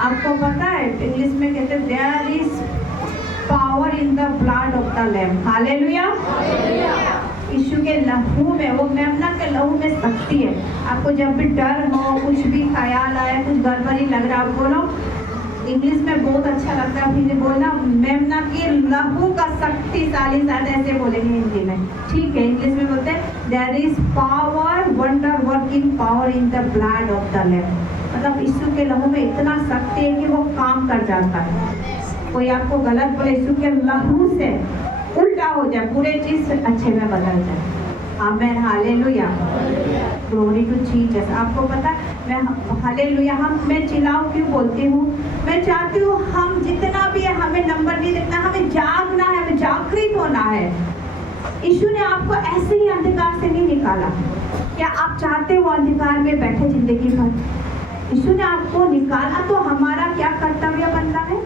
आपको पता है इंग्लिश में कहते हैं there is power in the blood of the lamb. Hallelujah. यीशु के लहू में, वो मेमना के लहू में शक्ति है। आपको जब भी डर हो, कुछ भी ख्याल आए, कुछ गड़बड़ी लग रहा है, बोलो इंग्लिश में बहुत अच्छा लगता है फिर बोलना मेमना की लहू का शक्तिशाली, शायद ऐसे बोलेंगे हिंदी में, ठीक है। इंग्लिश में बोलते हैं there is power, wonder working power in the blood of the lamb. मतलब यीशु के लहू में इतना शक्ति है कि वो काम कर जाता है। कोई आपको गलत बोले, यीशु के लहू से उल्टा हो जाए, पूरे चीज अच्छे में बदल जाए। Amen. Hallelujah. Glory to Jesus. आपको पता है मैं हालेलुया मैं चिल्लाऊं क्यों बोलती हूँ? मैं चाहती हूँ हम जितना भी है, हमें नंबर नहीं देखना, हमें जागना है, हमें जागृत होना है। यीशु ने आपको ऐसे ही अंधकार से नहीं निकाला। क्या आप चाहते हो अंधकार में बैठे जिंदगी भर? यीशु ने आपको निकाला तो हमारा क्या कर्तव्य बनता है?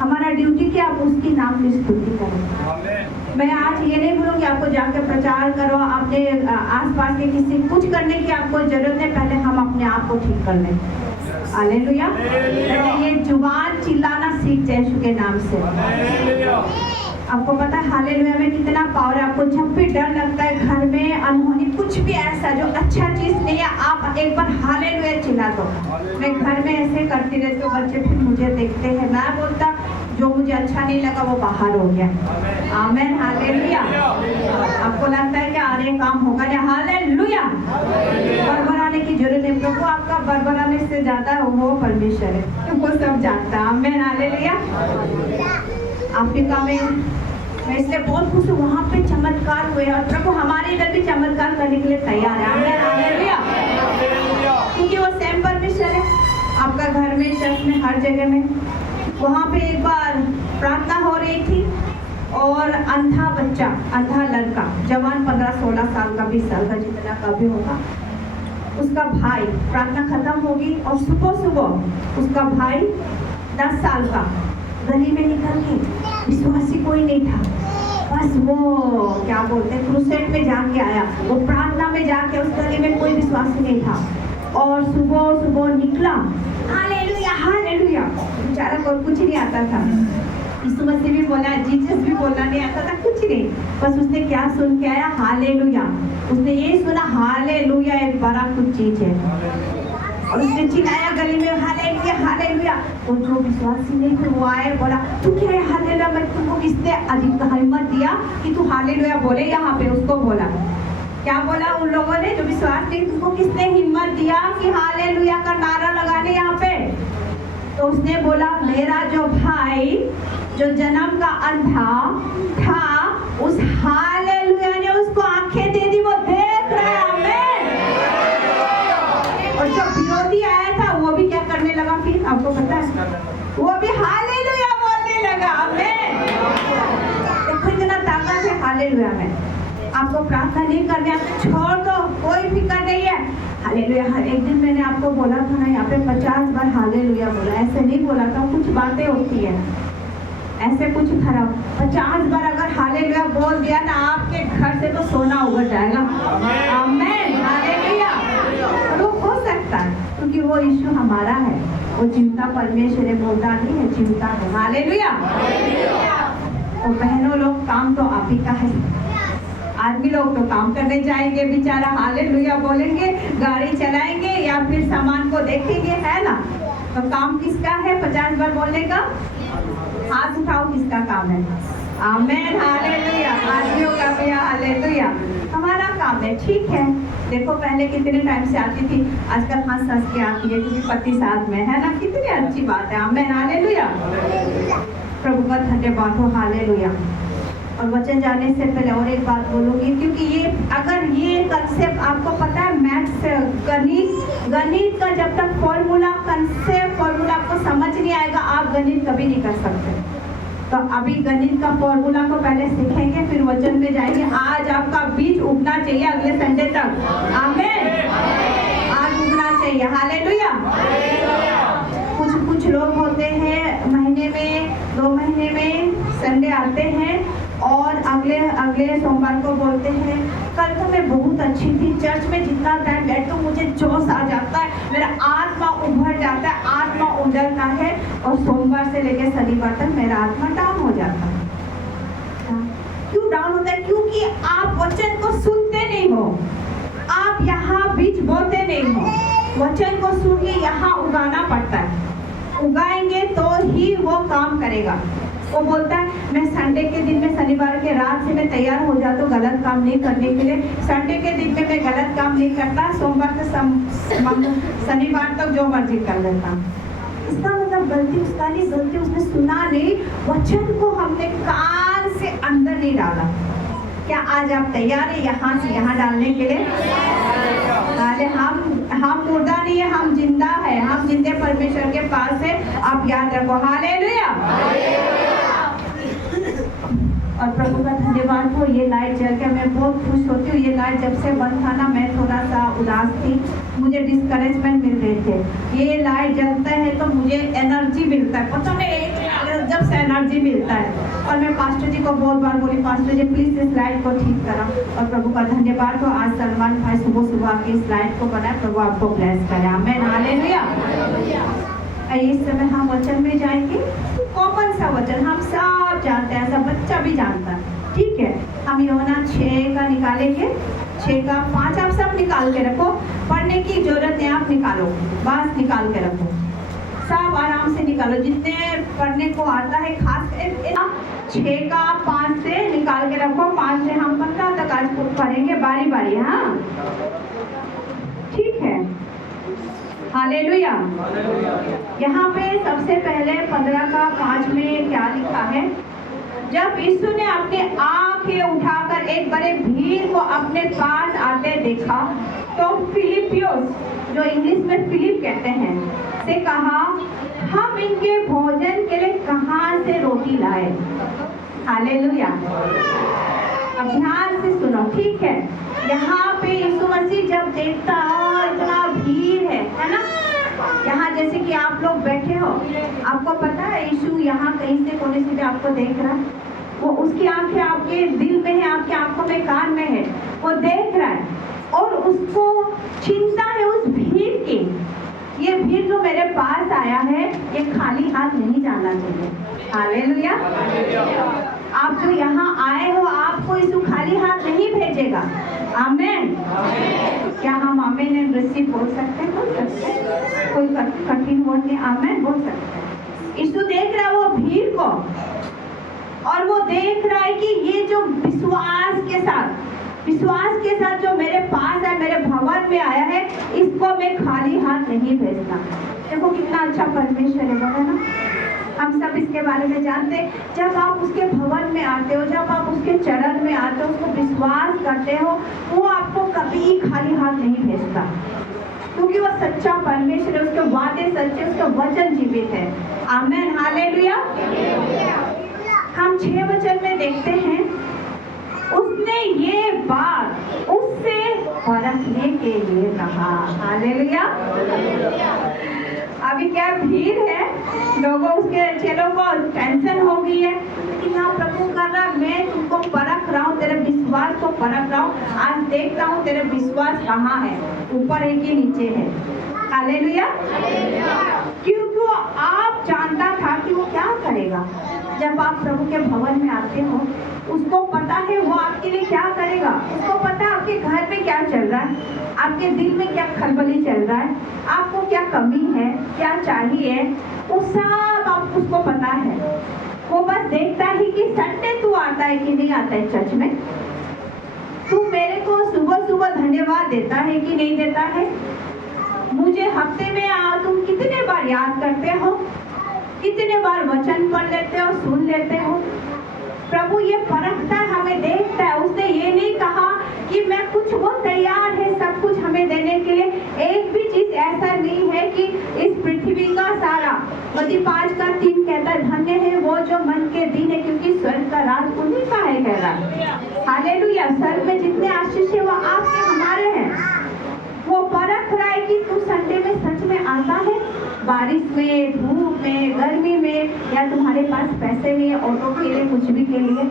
हमारा ड्यूटी क्या? आप उसकी नाम की स्तुति करो। मैं आज ये नहीं बोलूँगी आपको जाकर प्रचार करो, अपने आसपास के किसी कुछ करने की आपको जरूरत है, पहले हम अपने आप को ठीक कर लें। हालेलुया। ये जुबान चिल्लाना सीख जाए यीशु के नाम से। आपको पता है हालेलुया में कितना पावर है। आपको जब भी डर लगता है घर में, अनहोनी कुछ भी ऐसा जो अच्छा चीज नहीं है, आप एक बार हालेलुया चिल्ला दो। मैं घर में ऐसे करती रहती हूँ, बच्चे फिर मुझे देखते हैं, मैं बोलता जो मुझे अच्छा नहीं लगा वो बाहर हो गया। आमेन। हालेलुया। आपको लगता है कि अरे काम होगा नहीं? हालेलुया। बड़बड़ाने की जरूरत नहीं, प्रभु आपका बड़बड़ाने से ज्यादा वो परमेश्वर है, वो सब जानता है। आमेन। हालेलुया। अफ्रीका में मैं इसलिए बहुत खुश हूँ, वहाँ पे चमत्कार हुए और प्रभु हमारे इधर भी चमत्कार करने के लिए तैयार है। आमेन। हालेलुया। क्योंकि वो सेम परमेश्वर है। आपका घर में, चर्च में, हर जगह में। वहाँ पे एक बार प्रार्थना हो रही थी और अंधा बच्चा, अंधा लड़का, जवान 15-16 साल का, 20 साल का, जितना का भी होगा, उसका भाई, प्रार्थना खत्म होगी और सुबह सुबह उसका भाई 10 साल का गली में निकल के, विश्वासी कोई नहीं था, बस वो क्या बोलते हैं क्रूसेड में जाके आया, वो प्रार्थना में जाके, उस गली में कोई विश्वासी नहीं था और सुबह सुबह निकला। Hallelujah hallelujah. बेचारा को कुछ नहीं आता था, यीशु मसीह भी बोला, जीसस भी बोलना नहीं आता था, कुछ नहीं, बस उसने क्या सुन के आया? हालेलुया। उसने ये सुना हालेलुया एक बड़ा कुछ चीज है, और उसने चिल्लाया गली में हालेलुया हालेलुया। और जो विश्वासी नहीं थे वो आए, बोला तू क्या है हालेलुया? मैं तुमको किसने अधिक हिम्मत दिया कि तू हालेलुया बोले? यहाँ पे उसको बोला, क्या बोला उन लोगों ने जो विश्वास नहीं, तुमको किसने हिम्मत दिया कि हालेलुया का नारा लगाने यहाँ पे? तो उसने बोला मेरा जो भाई जो जन्म का अंधा था, उस हालेलुया ने उसको आंखें दे दी, वो देख रहा है। आमीन। और जो विरोधी आया था वो भी क्या करने लगा? फिर आपको पता है वो भी हालेलुया बोलने लगा। आमीन। देखो इतना ताकत है हालेलुया में। आपको प्रार्थना नहीं करनी, आप छोड़ दो, कोई फिक्र नहीं है। हालेलुया। हर एक दिन मैंने आपको बोला था ना, यहाँ पे 50 बार हालेलुया बोला, ऐसे नहीं बोला था, कुछ बातें होती है ऐसे कुछ खराब। 50 बार अगर हालेलुया बोल दिया ना, आपके घर से तो सोना उगड़ जाएगा। आमीन। हालेलुया। और वो हो सकता है क्योंकि वो यीशु हमारा है, वो जीवता परमेश्वर है, बोलता नहीं है, जीवता है। हालेलुया। तो बहनों लोग, काम तो आप ही का है। आदमी लोग तो काम करने जाएंगे बेचारा, हालेलुया बोलेंगे, गाड़ी चलाएंगे या फिर सामान को देखेंगे, है ना? तो काम किसका है 50 बार बोलने का? हाथ उठाओ, किसका काम है? आमीन। हालेलुया। आदमियों का भी हालेलुया, हमारा काम है। ठीक है, देखो पहले कितने टाइम से आती थी, आजकल हंस हंस के आती है क्योंकि पति साथ में है ना, कितनी अच्छी बात है। आमीन। हालेलुया। प्रभु का धन्यवाद हो। हालेलुया। और वचन जाने से पहले और एक बात बोलूँगी, क्योंकि ये अगर ये कंसेप्ट आपको पता है, मैथ्स गणित का जब तक फॉर्मूला कंसेप्ट फॉर्मूला आपको समझ नहीं आएगा, आप गणित कभी नहीं कर सकते। तो अभी गणित का फॉर्मूला को पहले सीखेंगे, फिर वचन में जाएंगे। आज आपका बीज उगना चाहिए अगले संडे तक। आमीन। आज उगना चाहिए। हालेलुया। कुछ लोग होते हैं महीने में 2 महीने में संडे आते हैं और अगले सोमवार को बोलते हैं कल तो मैं बहुत अच्छी थी, चर्च में जितना टाइम बैठता हूँ मुझे जोश आ जाता है, मेरा आत्मा उभर जाता है, आत्मा उतरता है और सोमवार से लेकर शनिवार तक मेरा आत्मा डाउन हो जाता है। क्यों डाउन होता है? क्योंकि आप वचन को सुनते नहीं हो, आप यहाँ बीज बोते नहीं हो। वचन को सुन के यहाँ उगाना पड़ता है, उगाएंगे तो ही वो काम करेगा। वो बोलता है मैं संडे के दिन में, शनिवार के रात से मैं तैयार हो जाता हूँ गलत काम नहीं करने के लिए। संडे के दिन में मैं गलत काम नहीं करता, सोमवार से शनिवार तक जो मर्जी कर लेता। इसका मतलब गलती उसका नहीं, गलती उसने सुना नहीं, वचन को हमने कान से अंदर नहीं डाला। क्या आज आप तैयार है यहाँ से यहाँ डालने के लिए? अरे हम मुर्दा नहीं है, हम जिंदा है, हम जिंदे परमेश्वर के पास है। आप याद रखो। हालेलुया। और प्रभु का धन्यवाद हो, ये लाइट जल के मैं बहुत खुश होती हूँ। ये लाइट जब से बंद था ना, मैं थोड़ा सा उदास थी, मुझे डिस्करेजमेंट मिल रहे थे। ये लाइट जलता है तो मुझे एनर्जी मिलता है, पता नहीं जब से एनर्जी मिलता है। और मैं पास्टर जी को बहुत बार बोली, पास्टर जी प्लीज इस लाइट को ठीक करा। और प्रभु का धन्यवाद हो, आज सलमान भाई सुबह सुबह की इस लाइट को बनाए। प्रभु आपको ब्लेस करे। आमीन। हालेलुया। इस समय हम वचन में जाएंगे। कॉमन सा वचन हम सब जानते हैं, ऐसा बच्चा भी जानता है, ठीक है। हम यूहन्ना 6 का निकालेंगे, 6 का 5 आप सब निकाल के रखो। पढ़ने की जरूरत है, आप निकालो, बस निकाल के रखो, सब आराम से निकालो, जितने पढ़ने को आता है। खास 6 का 5 से निकाल के रखो। 5 से हम 15 तक आज पढ़ेंगे बारी बारी। हाँ ठीक है। हालेलुया। यहाँ पे सबसे पहले 15 का 5 में क्या लिखा है? जब यीशु ने अपनी आंखें उठाकर एक बड़े भीड़ को अपने पास आते देखा तो फिलिपियोस, जो इंग्लिश में फिलिप कहते हैं, से कहा हम इनके भोजन के लिए कहाँ से रोटी लाए? हालेलुया। अब ध्यान से सुनो, ठीक है। यहाँ पे यीशु मसीह जब देखता इतना भीड़ है ना, यहाँ जैसे कि आप लोग बैठे हो, आपको पता है यीशु यहाँ कहीं से कोने से भी आपको देख रहा है। वो उसकी आंखें आपके दिल में है, आपकी आंखों में, कान में है, वो देख रहा है और उसको चिंता है उस भीड़ की। ये भीड़ जो मेरे पास आया है, ये खाली हाथ नहीं जाना चाहिए। हालेलुया। आप जो यहाँ आए हो, आपको यीशु खाली हाथ नहीं भेजेगा। आमीन। क्या हम आमीन एंड रिसीव बोल सकते हैं? बोल सकते हैं, कोई कठिन वर्ड नहीं, आमीन बोल सकते हैं। यीशु देख रहा है वो भीड़ को, और वो देख रहा है कि ये जो विश्वास के साथ जो मेरे पास है, मेरे भवन में आया है, इसको मैं खाली हाथ नहीं भेजना। देखो कितना अच्छा परमेश्वर है, बोला ना। हम सब इसके बारे में जानते हैं। जब आप उसके भवन में आते हो, जब आप उसके चरण में आते हो, उसको विश्वास करते हो, वो आपको कभी खाली हाथ नहीं भेजता, क्योंकि वो सच्चा परमेश्वर है, उसके वादे सच्चे, उसके वचन जीवित है। आमीन। हालेलुया। हम 6 वचन में देखते हैं, उसने ये बात उससे परखने के लिए कहा। हालेलुया। अभी क्या भीड़ है, लोगों उसके चेलों को टेंशन हो गई है, लेकिन यहाँ प्रभु कर रहा, मैं तुमको परख रहा हूँ, तेरे विश्वास को परख रहा हूँ। आज देखता हूँ तेरे विश्वास कहाँ है, ऊपर है कि नीचे है। हालेलुया। क्योंकि आप जानता था कि वो क्या करेगा। जब आप प्रभु के भवन में आते हो, उसको पता है वो आपके लिए क्या करेगा, उसको पता है आपके घर में क्या चल रहा है, आपके दिल में क्या खलबली चल रहा है, आपको क्या कमी है, क्या चाहिए, वो सब आप उसको पता है। वो बस देखता है कि संडे तू आता है कि नहीं आता है चर्च में, तू मेरे को सुबह सुबह धन्यवाद देता है कि नहीं देता है, मुझे हफ्ते में तुम कितने बार याद करते हो, कितने बार वचन पढ़ लेते हो, सुन लेते हो। प्रभु ये परखता है, हमें देखता है। उसने ये नहीं कहा कि मैं कुछ, वो तैयार है सब कुछ हमें देने के लिए। एक भी चीज ऐसा नहीं है कि इस पृथ्वी का सारा, मत्ती 5:3 कहता है, धन्य है वो जो मन के दीन है, क्योंकि स्वर्ग का राज उन्हीं का है, कह रहा है। हालेलुया। स्वर्ग में जितने आशीष है वो आपके, हमारे हैं। वो परख रहा है कि तू संडे में सच में आता है, बारिश में, धूप में, गर्मी में, या तुम्हारे पास पैसे नहीं है ऑटो के लिए, कुछ भी के लिए।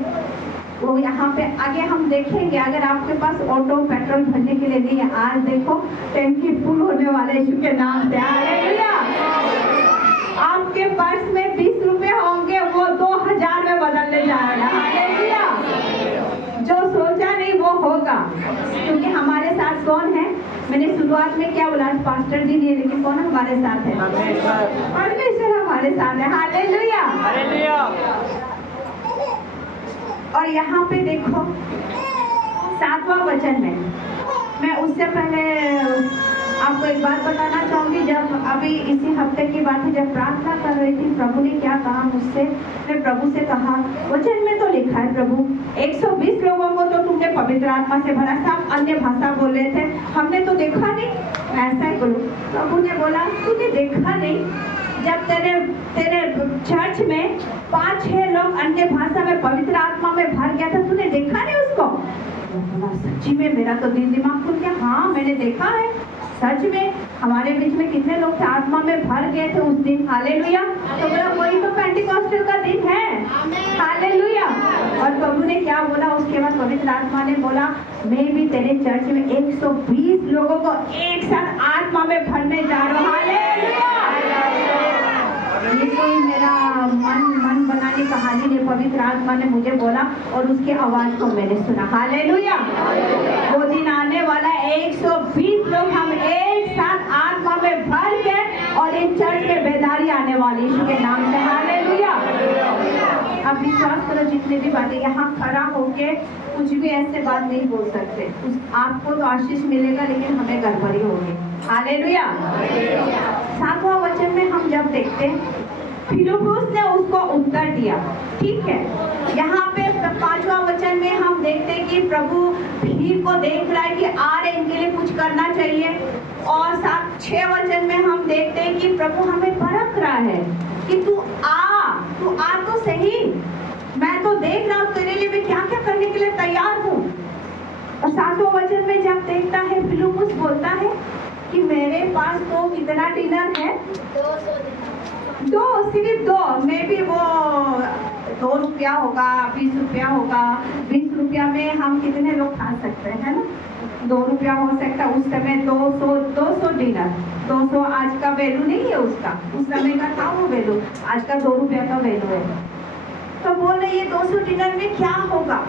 वो यहाँ पे आगे हम देखेंगे, अगर आपके पास ऑटो पेट्रोल भरने के लिए नहीं है, आज देखो टैंकी फुल होने वाले यीशु के नाम से। हालेलुया। शुरुआत में क्या बोला, पास्टर जी नहीं है लेकिन कौन हमारे साथ है? परमेश्वर हमारे साथ है। हालेलुया। और यहाँ पे देखो 7वां वचन में, मैं उससे पहले आपको एक बात बताना चाहूंगी। जब अभी इसी हफ्ते की बात है, जब प्रार्थना कर रही थी, प्रभु ने क्या कहा मुझसे, मैं प्रभु से कहा, वचन में तो लिखा है प्रभु 120 लोगों को तो तुमने पवित्र आत्मा से भरा, सब अन्य भाषा बोल रहे थे, हमने तो देखा नहीं। ऐसा ही बोलो। प्रभु ने बोला तूने देखा नहीं, जब तेरे चर्च में 5-6 लोग अन्य भाषा में पवित्र आत्मा में भर गया था, तूने देखा नहीं उसको? सच्ची में मेरा तो दिल दिमाग खुल गया। हाँ मैंने देखा है, सच में हमारे बीच में कितने लोग थे आत्मा में भर गए थे उस दिन। हालेलुया। तो बोला वही तो पेंटिकॉस्टल का दिन है। हालेलुया। और प्रभु ने क्या बोला उसके बाद, पवित्र आत्मा ने बोला मैं भी तेरे चर्च में 120 लोगों को एक साथ आत्मा में भरने जा रहा हूँ। हालेलुया। ये कोई मेरा मन बनाने कहानी नहीं, पवित्र आत्मा ने मुझे बोला और उसकी आवाज को मैंने सुना। हालेलुया। वो दिन आने वाला 120 लोग हम एक साथ आत्मा में भर के और इस चर्च में बेदारी आने वाली यीशु के नाम से। हालेलुया। अब विश्वास करो, जितने भी बातें यहाँ खड़ा होके कुछ भी ऐसे बात नहीं बोल सकते, आपको तो आशीष मिलेगा लेकिन हमें गड़बड़ी होगी। हालेलुया। 7वां वचन में हम जब देखते हैं, फिलिप्पुस ने उसको उत्तर दिया। ठीक है, यहाँ पे 5वां वचन में हम देखते हैं कि प्रभु भीड़ को देख रहा है कि आ रहे, इनके लिए कुछ करना चाहिए। और 6 वचन में हम देखते हैं कि प्रभु हमें परख रहा है कि तू आ तो सही, मैं तो देख रहा हूँ तेरे लिए मैं क्या क्या करने के लिए तैयार हूँ। और 7वां वचन में जब देखता है, फिलिप्पुस बोलता है कि मेरे पास तो कितना डिनर है, 2 सिर्फ 2, में भी वो 2 रुपया होगा, 20 रुपया होगा। 20 रुपया में हम कितने लोग खा सकते हैं ना? 2 रुपया हो सकता है, उस समय 200 डिनर। 200 आज का वैल्यू नहीं है उसका, उस समय का था वो वैल्यू, आज का 2 रुपया का वैल्यू है। तो बोल रहे ये 200 डिनर में क्या होगा?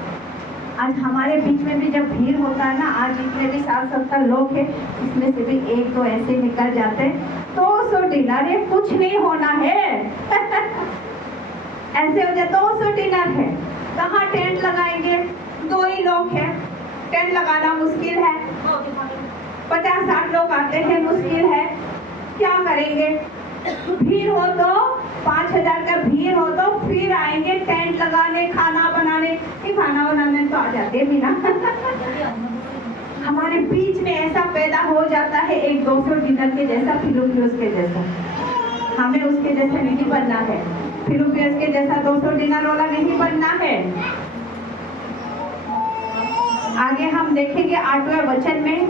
आज हमारे बीच में भी जब भीड़ होता है ना, आज जितने भी 60-70 लोग हैं, इसमें से भी 1-2 ऐसे निकल जाते हैं। 200 डिनर ये कुछ नहीं होना है। ऐसे हो जाए 200 डिनर है, कहाँ टेंट लगाएंगे? 2 ही लोग हैं, टेंट लगाना मुश्किल है। 50-60 लोग आते हैं, मुश्किल है। क्या करेंगे? भीड़ हो तो 5000 का भीड़ हो तो फिर आएंगे टेंट लगाने, खाना बनाने। खाना बनाने तो आ जाते भी ना। हमारे बीच में ऐसा पैदा हो जाता है एक 200 डिनर के जैसा, फिलिप्पुस के जैसा। हमें उसके जैसा नहीं बनना है, फिलिप्पुस के जैसा 200 डिनर वाला नहीं बनना है। आगे हम देखेंगे 8वें वचन में,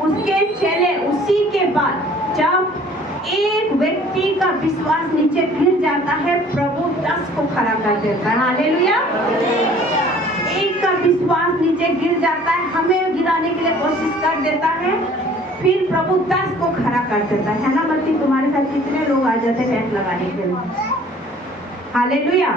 उसके चेले उसी के बाद जब एक व्यक्ति का विश्वास नीचे गिर जाता है, प्रभु 10 को खड़ा कर देता है। हालेलुया। एक का विश्वास नीचे गिर जाता है, हमें गिराने के लिए कोशिश कर देता है, फिर प्रभु 10 को खड़ा कर देता है ना? बल्कि तुम्हारे साथ कितने लोग आ जाते हैं टेंट लगाने के लिए? हालेलुया।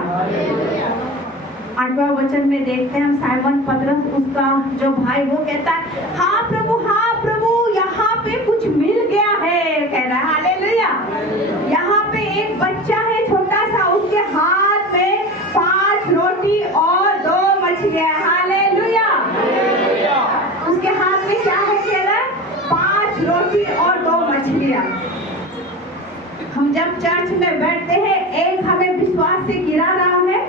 8वां वचन में देखते हैं हम, साइमन पतरस उसका जो भाई, वो कहता है हाँ प्रभु यहाँ पे कुछ मिल गया है, कह रहा है। हालेलुया। यहाँ पे एक बच्चा है छोटा सा, उसके हाथ में 5 रोटी और 2 मछलियां। हालेलुया। उसके हाथ में क्या है? कह रहा है 5 रोटी और 2 मछलियां। हम जब चर्च में बैठते हैं, एक हमें विश्वास से गिरा रहा है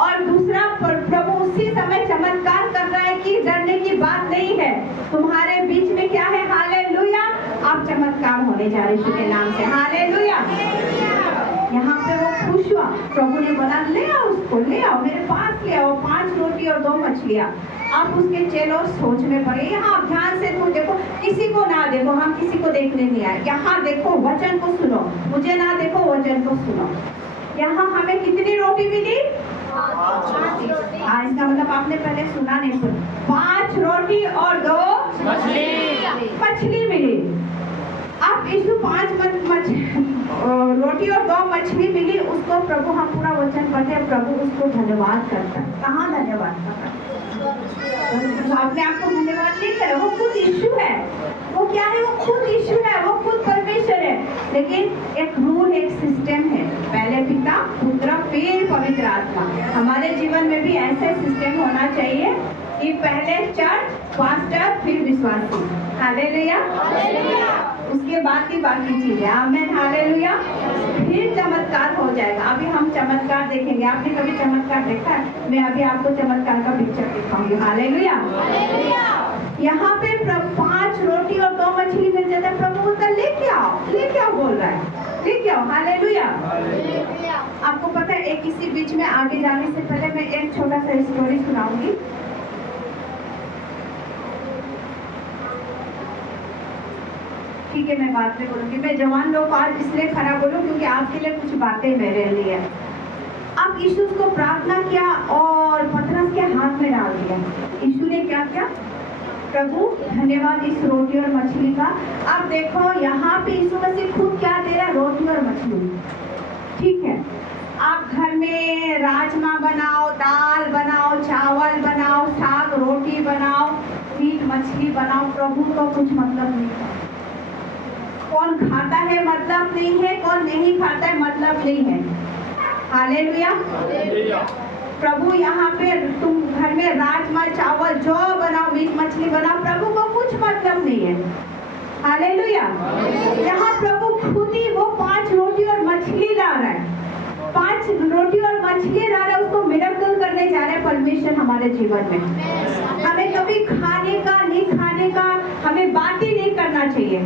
और दूसरा प्रभु उसी समय चमत्कार कर रहा है कि डरने की बात नहीं है, तुम्हारे बीच में क्या है? हालेलुया। आप चमत्कार होने जा रहे यीशु के नाम से। हालेलुया। यहाँ पे वो खुश हुआ, प्रभु ने बोला ले आओ उसको, ले आओ मेरे पास, ले आओ 5 रोटी और 2 मछलियाँ। आप उसके चेलों सोच में पड़े। यहाँ ध्यान से तुम देखो, किसी को ना देखो, हम किसी को देखने नहीं आए। यहाँ देखो, वचन को सुनो, मुझे ना देखो, वचन को सुनो। यहाँ हमें कितनी रोटी मिली? 5। इसका मतलब आपने पहले सुना नहीं, सुना। 5 रोटी और 2 मछली मिली। आप अब यीशु 5 रोटी और 2 मछली मिली, उसको प्रभु, हम पूरा वचन पढ़ते हैं, प्रभु उसको धन्यवाद करता है। कहाँ धन्यवाद करता है? अपने आप को धन्यवाद नहीं करे, वो खुद यीशु है। वो क्या है? वो खुद यीशु है, वो खुद परमेश्वर है। लेकिन एक रूल, एक सिस्टम है, पहले पिता, पुत्र, फिर पवित्र आत्मा। हमारे जीवन में भी ऐसे सिस्टम होना चाहिए कि पहले चर्च, पास्टर, फिर विश्वासी। हालेलुया, उसके बाद की बाकी चीजें। आमेन, हालेलुया। फिर चमत्कार हो जाएगा। अभी हम चमत्कार देखेंगे। आपने कभी चमत्कार देखा है? मैं अभी आपको चमत्कार का पिक्चर दिखाऊंगी। हालेलुया। यहाँ पे 5 रोटी और 2 मछली मिल जाता है। प्रभु बोलता है लेके आओ, लेके आओ, बोल रहा है लेके आओ। हालेलुया। आपको पता है, एक किसी बीच में आगे जाने से पहले मैं एक छोटा सा स्टोरी सुनाऊंगी। ठीक है, मैं बात में बोलूंगी। मैं जवान लोग आज इसलिए खड़ा बोलूं क्योंकि आपके लिए कुछ बातें मेरे लिए। अब यीशु को प्रार्थना किया और पतरस के हाथ में डाल दिया। यीशु ने क्या किया? प्रभु धन्यवाद इस रोटी और मछली का। अब देखो यहाँ पे यीशु मसीह खुद क्या दे रहा है? रोटी और मछली। ठीक है, आप घर में राजमा बनाओ, दाल बनाओ, चावल बनाओ, साग रोटी बनाओ, मीट मछली बनाओ, प्रभु को कुछ मतलब नहीं है। कौन खाता है मतलब नहीं है, कौन नहीं खाता है मतलब नहीं है। हालेलुया। प्रभु यहाँ पे तुम घर में राजमा चावल जो बनाओ, मीट मछली बनाओ, प्रभु को कुछ मतलब नहीं है। हालेलुया। यहाँ प्रभु खुद ही वो 5 रोटी और मछली ला रहा है। 5 रोटी और मछली ला रहा है, उसको मिरेकल करने जा रहे हैं परमेश्वर हमारे जीवन में। हमें कभी खाने का नहीं खाने का हमें बात ही नहीं करना चाहिए।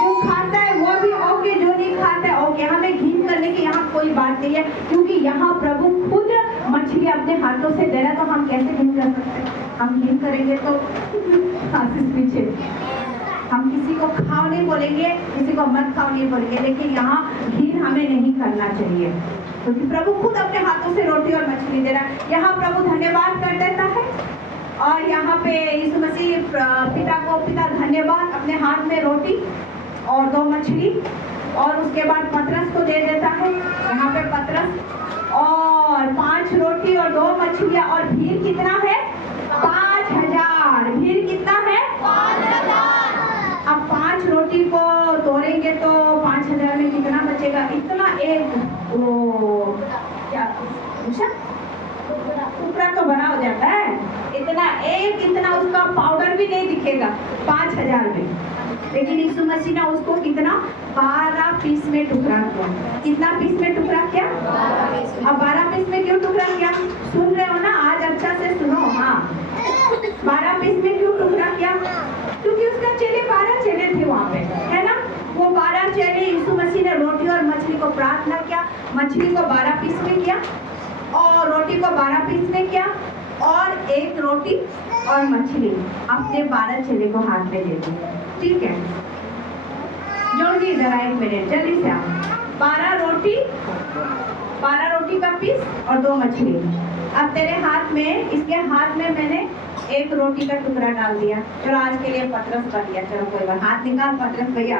जो खाता है वो भी ओके, जो नहीं खाता है ओके। हमें घिन करने की यहाँ कोई बात नहीं है, क्योंकि यहाँ प्रभु खुद मछली अपने हाथों से दे रहा है। तो हम कैसे घिन कर सकते हैं? हम घिन करेंगे तो आशीष पीछे। हम किसी को खाओ नहीं बोलेंगे, किसी को मत खाओ नहीं बोलेंगे, लेकिन यहाँ घिन हमें नहीं करना चाहिए, क्योंकि प्रभु खुद अपने हाथों से रोटी और मछली दे रहा है। यहाँ प्रभु धन्यवाद कर देता है और यहाँ पे यीशु मसीह पिता धन्यवाद, अपने हाथ में रोटी और 2 मछली, और उसके बाद पतरस को दे देता है। यहाँ पे पतरस और 5 रोटी और 2 मछलियाँ, और भीड़ कितना है? 5000। भीड़ कितना है? 5000। अब 5 रोटी को तोड़ेंगे तो 5000 में कितना बचेगा? इतना एक क्या टुकड़ा तो बड़ा हो जाता है। इतना उसका पाउडर भी नहीं दिखेगा 5000 में। लेकिन यीशु मसीह ने उसको कितना? 12 पीस में टुकड़ा किया। कितना पीस में टुकड़ा किया? अब 12 पीस में क्यों टुकड़ा किया? सुन रहे हो ना? आज अच्छा से सुनो। हाँ, 12 पीस में क्यों टुकड़ा किया? क्योंकि उसका चेले 12 चेले थे वहाँ पे, है ना? वो 12 चेले, यीशु मसीह ने रोटी और मछली को प्रार्थना किया, मछली को 12 पीस में किया और रोटी को 12 पीस में किया, और एक रोटी और मछली अपने 12 चेले को हाथ में दे दी। ठीक है, जोड़ी इधर आ, 1 मिनट जल्दी से आओ। 12 रोटी का पीस और 2 मछली। अब तेरे हाथ में, इसके हाथ में मैंने एक रोटी का टुकड़ा डाल दिया। चलो आज के लिए पतरस कर दिया। चलो कोई बात, हाथ निकाल पतरस भैया।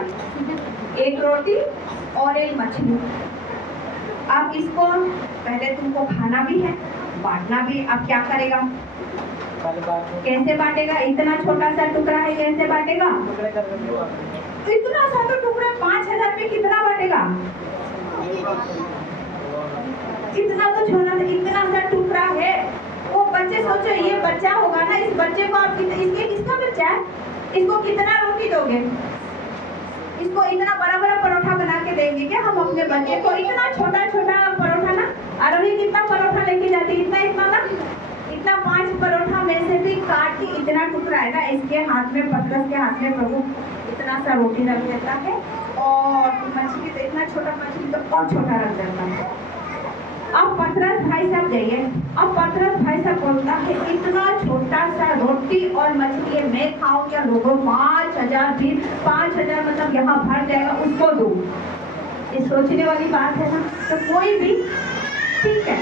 1 रोटी और 1 मछली। अब इसको पहले तुमको खाना भी है, बांटना भी। अब क्या करेगा? कैसे बांटेगा? इतना छोटा सा टुकड़ा है, कैसे बांटेगा? तो इतना सा तो टुकड़ा 5000 में कितना बांटेगा? इतना तो छोटा, इतना सा टुकड़ा है। वो बच्चे, सोचो ये बच्चा होगा ना, इस बच्चे को आप किसका बच्चा है? इसको कितना रोटी दोगे? इसको इतना बड़ा बड़ा परोठा बना के देंगे क्या हम अपने बच्चे को? इतना छोटा छोटा परोठा ना। अरे कितना परोठा लेके जाती? इतना ना, इतना 5 परोठा में से भी काट के इतना टुकड़ा है ना, इसके हाथ में, पतरस के हाथ में प्रभु इतना सा रोटी रख देता है, और मछली तो इतना छोटा, मछली तो और छोटा रख देता है। अब पतरस भाई साहब जाइए। अब पतरस भाई साहब बोलता है इतना छोटा सा रोटी और मछली मैं खाऊं क्या? लोगों 5000 भी, 5000 मतलब यहाँ भर जाएगा, उसको दूं। ये सोचने वाली बात है ना। तो कोई भी, ठीक है,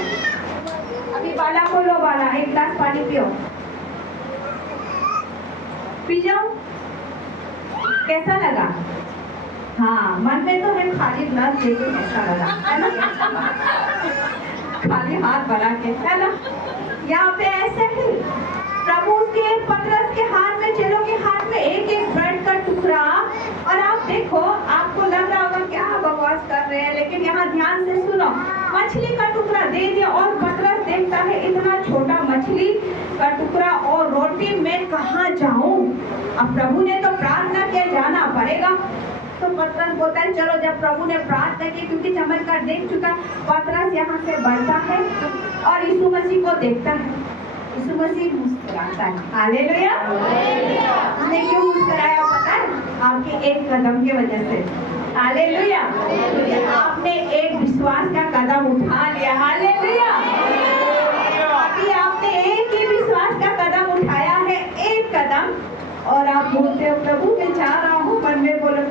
अभी बाला को लो, बाला 1 गिलास पानी पियो, पी जाओ। कैसा लगा? हाँ, मन में तो है खाली ग्लास लेके कैसा लगा, है ना? खाली हाथ बढ़ा के, है ना? यहाँ पे ऐसे ही प्रभु उसके पतरस के हाथ में, चेलों के हाथ में एक एक ब्रेड का टुकड़ा, और आप देखो, आपको लग रहा होगा क्या बकवास कर रहे हैं, लेकिन यहाँ ध्यान से सुनो, मछली का टुकड़ा दे दिया और पतरस देखता है इतना छोटा मछली का टुकड़ा और रोटी मैं कहाँ जाऊं? अब प्रभु ने तो प्रार्थना किया, जाना पड़ेगा। तो पतरस बोलता है चलो, जब प्रभु ने प्रार्थना की, क्योंकि चमत्कार देख चुका, पतरस यहाँ से बढ़ता है और यीशु मसीह को देखता है। यीशु मसीह मुस्कुराता है, हालेलुया। उसने क्यों मुस्कुराया पता है? आपके एक कदम की वजह से, हालेलुया। आपने एक विश्वास का कदम उठा लिया, हालेलुया। अभी आपने एक ही विश्वास का कदम उठाया है, एक कदम, और आप बोलते हो प्रभु मैं जा रहा हूँ, मन में बोलो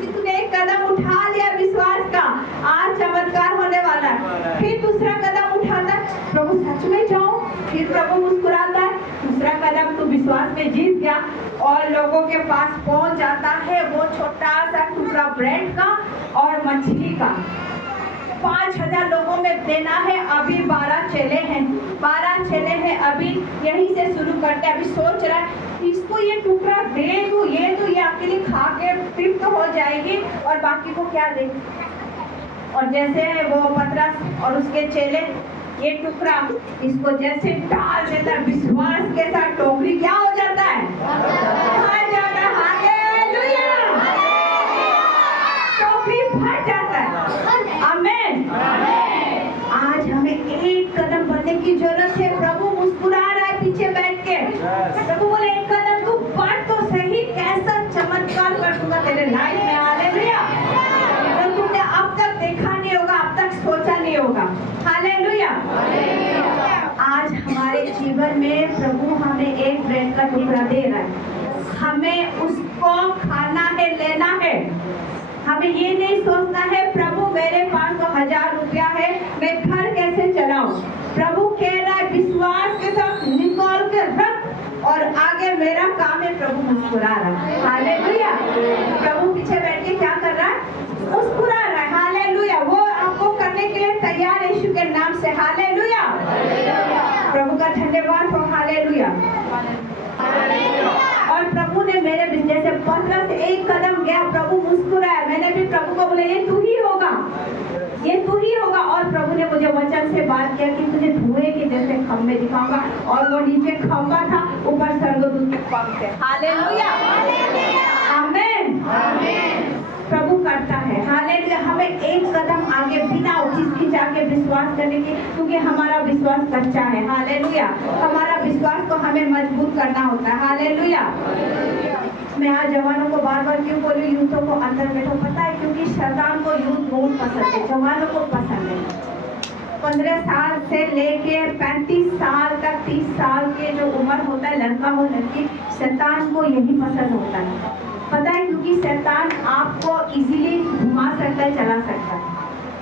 तूने एक कदम उठा लिया विश्वास का, आज चमत्कार होने वाला है। फिर दूसरा कदम उठाता है, प्रभु सच में जाऊं, फिर प्रभु मुस्कुराता है, दूसरा कदम तू विश्वास में जीत गया और लोगों के पास पहुंच जाता है वो छोटा सा टुकड़ा ब्रेड का और मछली का। 5000 लोगों में देना है, अभी 12 चेले हैं, 12 चेले हैं, अभी यहीं से शुरू करते हैं। अभी सोच रहा है इसको ये टुकड़ा दे दूं, ये आपके लिए खा के तृप्त हो जाएगी और बाकी को क्या दे। और जैसे वो पतरस और उसके चेले ये टुकड़ा इसको जैसे डाल देता है, विश्वास के साथ टोकरी क्या हो जाता है? भर जाता है, हालेलुया। टोकरी भर जाता है, आमीन। आज हमें एक कदम बढ़ने की जरूरत है। प्रभु मुस्कुरा रहा है पीछे बैठ के, प्रभु बोले एक कदम तू बढ़ तो सही, कैसा चमत्कार कर दूंगा तेरे लाइफ में, हालेलुया। जो तुमने अब तक देखा नहीं होगा, अब तक सोचा नहीं होगा, हालेलुया। आज हमारे जीवन में प्रभु हमें एक ब्रेड का टुकड़ा दे रहा है, हमें उसको खाना है, लेना है। हमें ये नहीं सोचना है प्रभु मेरे पास तो 1000 रुपया है, मैं घर कैसे चलाऊं। प्रभु कह रहा है विश्वास के साथ निकाल के रख और आगे मेरा काम है। प्रभु मुस्कुरा रहा है, हालेलुया। प्रभु पीछे बैठ के क्या कर रहा है? मुस्कुरा रहा है, हालेलुया। वो आपको करने के लिए तैयार है यीशु के नाम से, हालेलुया। प्रभु का धन्यवाद हो, हालेलुया। और प्रभु ने मेरे जैसे पतरस एक कदम गया, प्रभु मुस्कुराया, मैंने भी प्रभु को बोला ये तू ही होगा, ये तू ही होगा। और प्रभु ने मुझे वचन से बात किया कि तुझे धुएं के जैसे खंभे दिखाऊंगा, और वो नीचे खंभा था, ऊपर स्वर्गदूत के पंख थे, हालेलुया, आमीन। प्रभु करता है, हालेलुया। हमें एक कदम आगे बिना हिचकिचा के विश्वास करने की, क्योंकि हमारा विश्वास कच्चा है, हालेलुया। हमारा विश्वास को हमें मजबूत करना होता है, हालेलुया। मैं आज जवानों को बार बार क्यों बोलूं यूथों को अंदर बैठो, पता है क्योंकि शैतान को यूथ बहुत पसंद है, जवानों को पसंद है। 15 साल से लेके 35 साल तक, 30 साल के जो उम्र होता है, लड़का हो लड़की, शैतान को यही पसंद होता है, पता है, क्योंकि शैतान आपको इजीली घुमा सकता है, चला सकता है।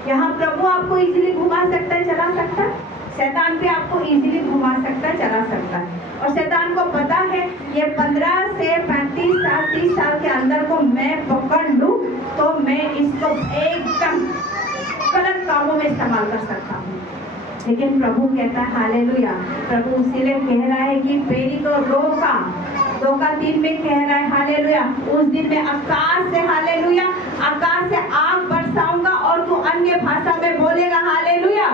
यहाँ प्रभु आपको इजीली घुमा सकता है, चला सकता है, शैतान भी आपको इजीली घुमा सकता है, चला सकता है। और शैतान को पता है ये 15 से 35 साल 30 साल के अंदर को मैं पकड़ लूं तो मैं इसको एकदम गलत कामों में इस्तेमाल कर सकता हूँ। लेकिन प्रभु कहता है, हालेलुया। प्रभु इसीलिए कह रहा है कि मेरी तो रोका 2:3 में कह रहा है, हालेलुया। उस दिन में आकाश से, हालेलुया, आकाश से आग बरसाऊंगा और तू अन्य भाषा में बोलेगा, हालेलुया।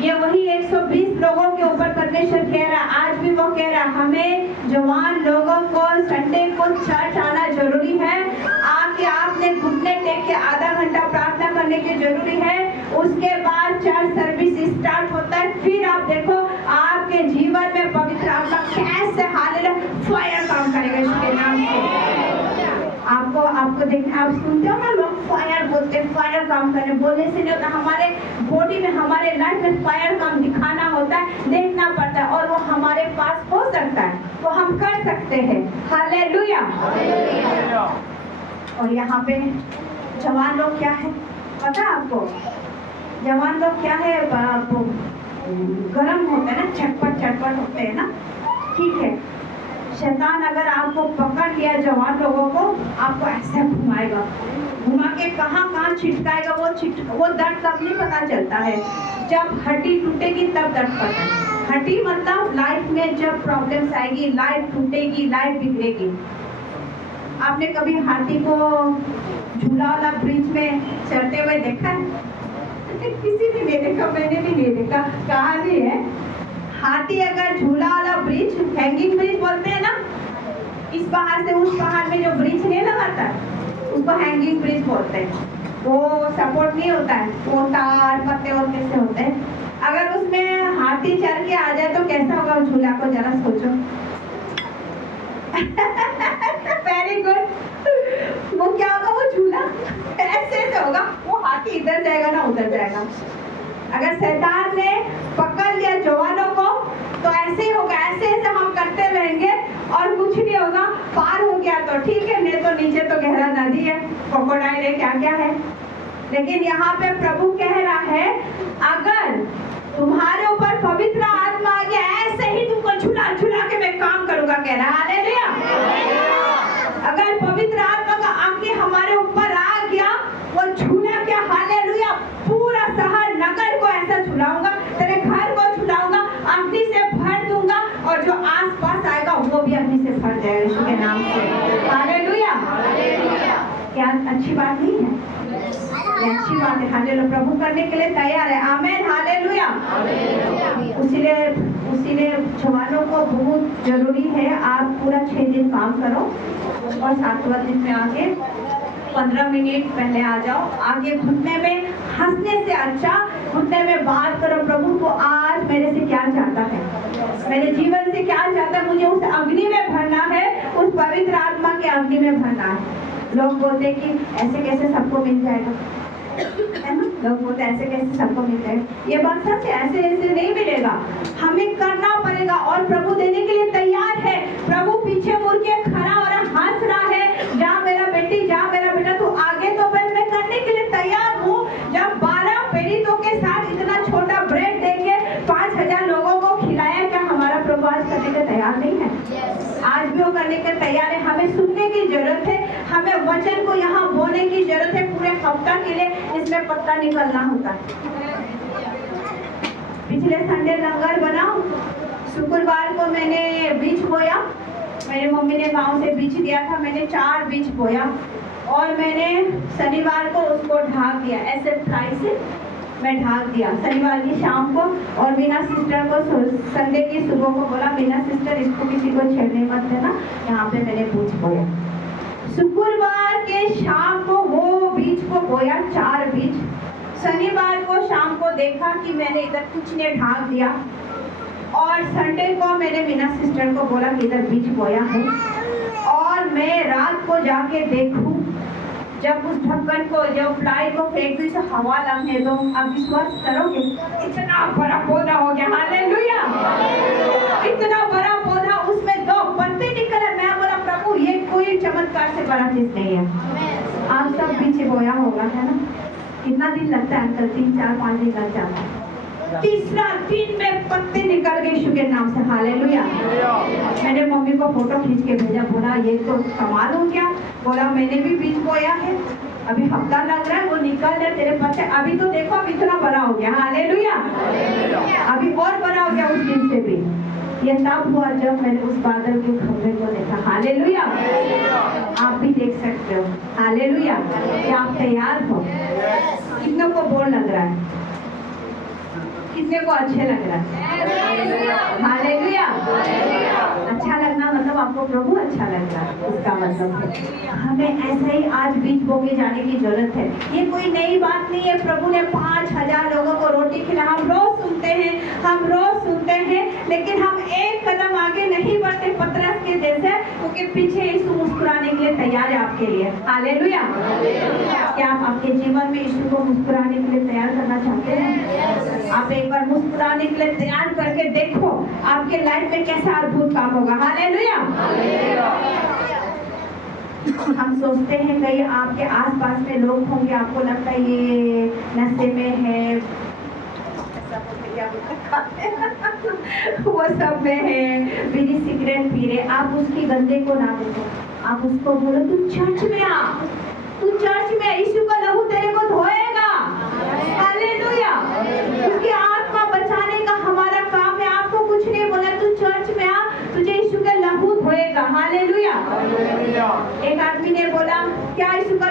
ये वही 120 लोगों के ऊपर परमेश्वर कह रहा है, आज भी वो कह रहा है हमें जवान लोगों को संडे को चर्च आना जरूरी है। आके आपने घुटने टेक के आधा घंटा प्रार्थना करने की जरूरी है, उसके बाद चर्च सर्विस स्टार्ट होता है। फिर आप देखो आपके जीवन में पवित्र आत्मा कैसे, हालेलुया, फायर काम करेगा इसके नाम से। आपको देखना, आप सुनते हो ना लोग फायर बोलते हैं, फायर काम करने, बोलने से नहीं होता। हमारे बॉडी में, हमारे लाइफ में फायर काम दिखाना होता है, देखना पड़ता है, और वो हमारे पास हो सकता है, वो हम कर सकते हैं, हालेलुया। और यहाँ पे जवान लोग क्या है पता है आपको? जवान लोग क्या है, गरम होते हैं ना, चटपट होते हैं ना, ठीक है। शैतान अगर आपको पकड़ लिया जवान लोगों को, आपको ऐसे घुमाएगा, घुमा के कहाँ कहाँ छिटकाएगा। वो दर्द तब नहीं पता चलता है जब हड्डी टूटेगी, तब दर्द पता है। हड्डी मतलब लाइफ में जब प्रॉब्लम्स आएगी, लाइफ टूटेगी, लाइफ बिगड़ेगी। आपने कभी हाथी को झूला वाला ब्रिज में चढ़ते हुए देखा है? किसी ने नहीं देखा, मैंने भी नहीं देखा। कहानी है, हाथी अगर झूला वाला ब्रिज, हैंगिंग ब्रिज बोलते हैं ना, इस पहाड़ से उस पहाड़ में जो ब्रिज नहीं लगाता उसको हैंगिंग ब्रिज बोलते हैं। वो सपोर्ट नहीं होता है, वो तार पत्ते और कैसे होते हैं। अगर उसमें हाथी चढ़ के आ जाए तो कैसा होगा उस झूला को, जरा सोचो। Very good. वो क्या होगा, वो झूला ऐसे होगा, वो हाथी इधर जाएगा ना उधर जाएगा। अगर शैतान ने पकड़ लिया जवानों को तो ऐसे ही होगा, ऐसे ऐसे हम करते रहेंगे और कुछ नहीं होगा। पार हो गया तो ठीक है, नहीं तो नीचे तो गहरा नदी है, क्रोकोडाइल है, क्या क्या है। लेकिन यहाँ पे प्रभु कह रहा है, अगर तुम्हारे ऊपर पवित्र आत्मा आ गया, ऐसे ही तुमको झुला झुला के मैं काम करूंगा, कह रहा है। हालेलुया। अगर पवित्र आत्मा का अग्नि हमारे ऊपर आ गया, वो झूला क्या, हालेलुया, पूरा शहर नगर को ऐसा झुलाऊंगा, तेरे घर को झुलाऊंगा, अग्नि से भर दूंगा, और जो आसपास आएगा वो भी अग्नि से भर जाएगा यीशु के नाम से। हालेलुया। क्या अच्छी बात नहीं है? ये अच्छी बात है। हालेलुया। प्रभु करने के लिए तैयार है। आमेन। हालेलुया। उसीलिए जवानों को बहुत जरूरी है, आप पूरा 6 दिन काम करो और 7वां दिन में आके 15 मिनट पहले आ जाओ। आगे घुटने में हंसने से अच्छा घुटने में बात करो, प्रभु को आज मेरे से क्या चाहता है, मेरे जीवन से क्या चाहता है, मुझे उस अग्नि में भरना है, उस पवित्र आत्मा के अग्नि में भरना है। लोग बोलते हैं कि ऐसे कैसे सबको मिल जाएगा, है ना? लोग बोलते हैं ऐसे कैसे सबको मिल जाएगा। ये बात सच है, ऐसे ऐसे नहीं मिलेगा, हमें करना पड़ेगा। और प्रभु देने के लिए तैयार है। प्रभु पीछे मुड़ के खड़ा और हंस रहा है, जा मेरा बेटी, जा मेरा बेटा, तू आगे तो बढ़, मैं करने के लिए तैयार हूँ। जब 12 पीड़ितों के साथ इतना छोटा ब्रेड देके 5000 लोगों को खिलाया, क्या हमारा प्रभु आज करने के तैयार नहीं है? आज भी वो करने के तैयार है। हमें सुनने की जरूरत है, हमें वचन को यहाँ बोने की जरूरत है। पूरे हफ्ता के लिए इसमें पत्ता निकलना होता है। पिछले संडे लंगर बनाओ, शुक्रवार को मैंने बीज बोया, मेरी मम्मी ने गांव से बीज दिया था, मैंने 4 बीज बोया और मैंने शनिवार को उसको ढाक दिया, ऐसे फ्लाई से मैं ढाक दिया शनिवार की शाम को। और मीना सिस्टर को संडे की सुबह को बोला, मीना सिस्टर इसको किसी को छेड़ने मत देना, यहाँ पे मैंने बीज बोया। शुक्रवार के शाम को वो बीज को बोया, 4 बीज। शनिवार को शाम को देखा कि मैंने इधर कुछ ने ढाक दिया, और संडे को मैंने मीना सिस्टर को बोला कि इधर बीज बोया है। और मैं रात को जाके देखूं, जब उस ढक्कन को, जब फ्लाई को फेंक दी तो हवा लगने दो, आप विश्वास करोगे इतना बड़ा पौधा हो गया। हालेलुया। इतना बड़ा पौधा, उसमें 2 पत्ते निकले। मैं बोला प्रभु ये कोई चमत्कार से बड़ा चीज नहीं है। आप सब बीच बोया होगा, है ना? कितना दिन लगता है अंकल? 3, 4, 5 दिन लग जाता है। तीसरा दिन में पत्ते निकल गए यीशु के नाम से। हालेलुया। मैंने मम्मी को फोटो खींच के भेजा, बोला ये तो कमाल हो गया। बोला मैंने भी बीज बोया है, अभी हफ्ता लग रहा है, वो निकल रहे तेरे पत्ते, अभी तो देखो अब इतना बड़ा हो गया। हालेलुया। अभी और बड़ा हो गया उस दिन से भी। ये तब हुआ जब मैंने उस बादल के खंभे को देखा। हालेलुया। आप भी देख सकते हो। हालेलुया। क्या आप तैयार हो? कितनों को बोर लग रहा है? कितने को अच्छे लग रहा है? हालेलुया। अच्छा लगना मतलब आपको प्रभु अच्छा लग रहा है, उसका मतलब है हमें ऐसे ही आज बीज बोके जाने की जरूरत है। ये कोई नई बात नहीं है। प्रभु ने 5000 लोगों को रोटी खिलाई। हम रोज सुनते हैं, लेकिन हम एक कदम आगे नहीं बढ़ते पतरस के जैसे, क्योंकि पीछे यीशु मुस्कुराने के लिए तैयार है आपके लिए। हालेलुया। क्या आप आपके जीवन में यीशु को मुस्कुराने के लिए तैयार करना चाहते हैं? आप एक बार मुस्कुराने के लिए तैयार करके देखो, आपके लाइफ में कैसा अद्भुत काम होगा। हालेलुया। हम सोचते हैं कहीं आपके आसपास में लोग होंगे, आपको लगता है ये नशे में है, वो सब में है, बीड़ी सिगरेट पी रहे, आप उसकी गंदे को ना देखो, आप उसको बोलो तू चर्च में आ, तू चर्च में, यीशु का लहू तेरे को धोएगा। हालेलुया। उसकी आत्मा बचाने का हमारा काम है। आपको कुछ नहीं बोला, तू चर्च में आ, तुझे यीशु का लहू धोएगा। हालेलुया। एक आदमी ने बोला क्या यीशु का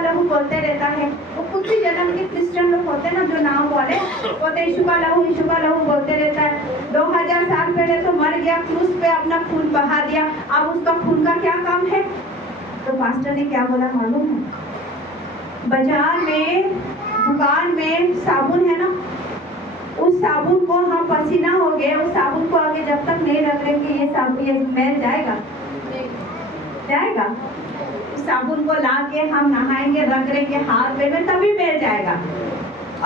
लहू बोलते रहता है। वो कुछ भी जन्म के क्रिश्चियन लोग होते हैं ना, जो नाम वाले, बोलते यीशु का लहू बोलते रहता है। 2000 साल पहले तो मर गया, क्रूस पे अपना खून बहा दिया, अब उसका खून का क्या काम है? तो पास्टर ने क्या बोला मालूम है? बाजार में, दुकान में साबुन है ना, उस साबुन को हम पसीना हो गए, उस साबुन को आगे जब तक नहीं रख लेंगे ये साबुन ये मैल जाएगा। उस साबुन को ला के हम नहाएंगे, रख लेंगे हाथ में, तभी मैल जाएगा।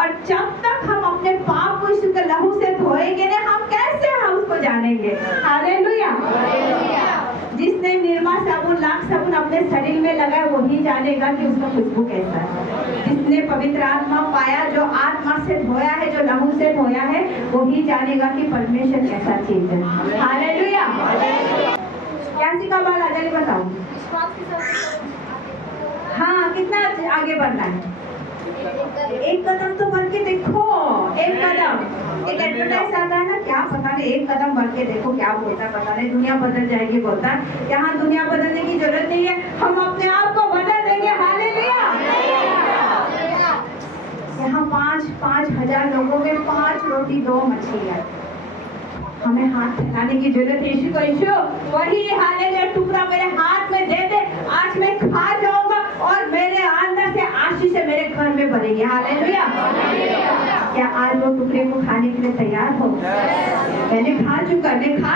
और जब तक हम अपने पाप को यीशु के लहू से धोएंगे ना, हम कैसे हम उसको जानेंगे? हालेलुया। जिसने निर्मा साबुन, लाख साबुन अपने शरीर में लगाया, वही जानेगा कि उसका खुशबू कैसा है। जिसने पवित्र आत्मा पाया, जो आत्मा से धोया है, जो लहू से धोया है, वही जानेगा कि परमेश्वर कैसा चीज है। हालेलुया। क्या सीखा बाल आगे बताओ। हाँ, कितना आगे बढ़ना है? एक कदम तो बढ़ के देखो, एक कदम। एक एडवर्टाइज आता है ना, क्या पता नहीं, एक कदम बढ़ के देखो, क्या बोलता है पता नहीं, दुनिया बदल जाएगी बोलता है। यहाँ दुनिया बदलने की जरूरत नहीं है, हम अपने आप को बदल देंगे। हालेलुया। यहाँ 5,000 लोगों में 5 रोटी 2 मछलियाँ। हमें हाथ फैलाने की जरूरत है। यीशु को, यीशु वही हालेलुया टुकड़ा मेरे हाथ में दे दे, आज मैं खा जाऊंगा और मेरे अंदर से आशीष मेरे घर में भरेगी। हालेलुया। क्या आज वो टुकड़े को खाने के लिए तैयार हो? मैंने खा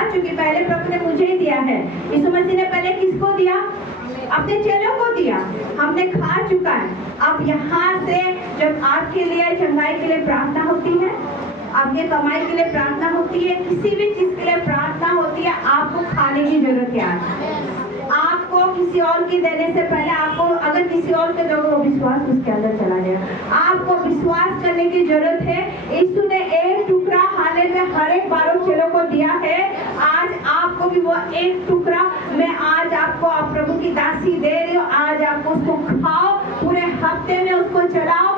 चुकी, पहले प्रभु ने मुझे ही दिया है। यीशु मसीह ने पहले किसको दिया? अपने चेलों को दिया। हमने खा चुका है। अब यहाँ से जब आपके लिए चंगाई के लिए प्रार्थना होती है, आपके कमाई के लिए प्रार्थना होती है, किसी भी चीज के लिए प्रार्थना होती है, आपको खाने की जरूरत है। आपको किसी और की देने से पहले आपको, अगर किसी और के दोगे, वो विश्वास उसके अंदर चला जाएगा। आपको विश्वास करने की जरूरत है। यीशु ने एक टुकड़ा हाले में हर एक 12 चेलों को दिया है। आज आपको भी वो एक टुकड़ा मैं आज आपको, आप प्रभु की दासी दे रही हूँ, आज आपको उसको खाओ, पूरे हफ्ते में उसको चलाओ,